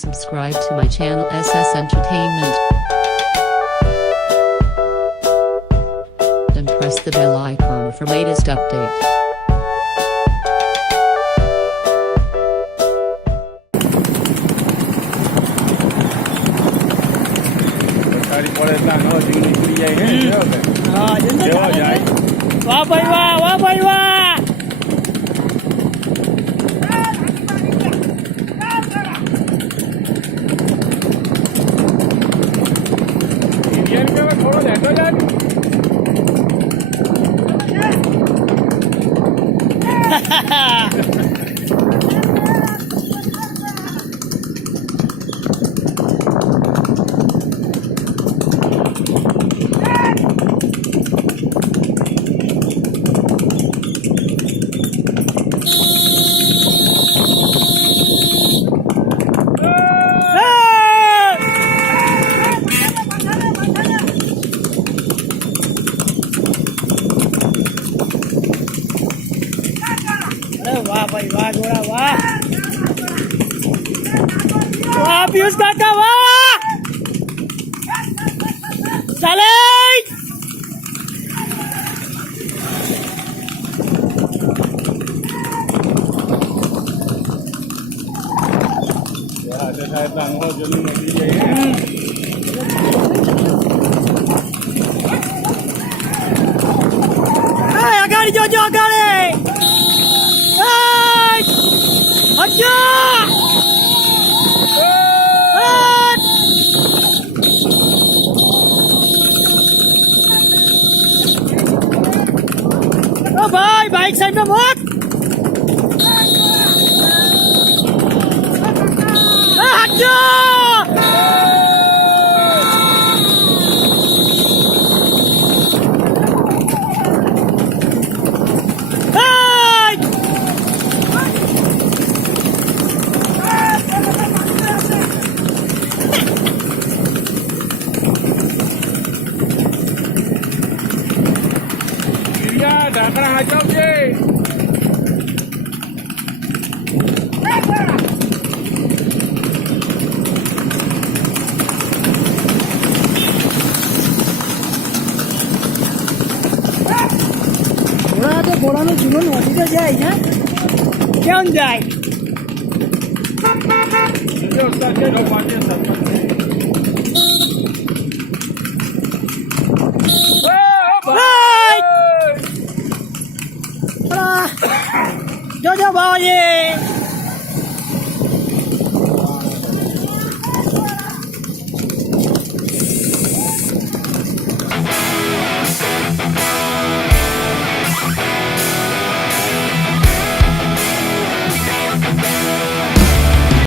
Subscribe to my channel SS Entertainment and press the bell icon for latest update. વાહ ભાઈ વાહ, વાહ ભાઈ વાહ. વાહ ભાઈ વાહ, જોડા વાહ, વાહ પિયુષ કાકા વાહ. ચાલે અગાડી જોજો, અગાડી ભાઈ, બાઈક સાઈડ માં મોક. હટજો ઢાંકણા હાચવજે. ઘોડા તો ઘોડાનું જૂનું નોંધી તો જાય ને, કેમ જાય? જો ઉસ્તાદ જેનો પાટે સરપંચ જોજો બાવાજી.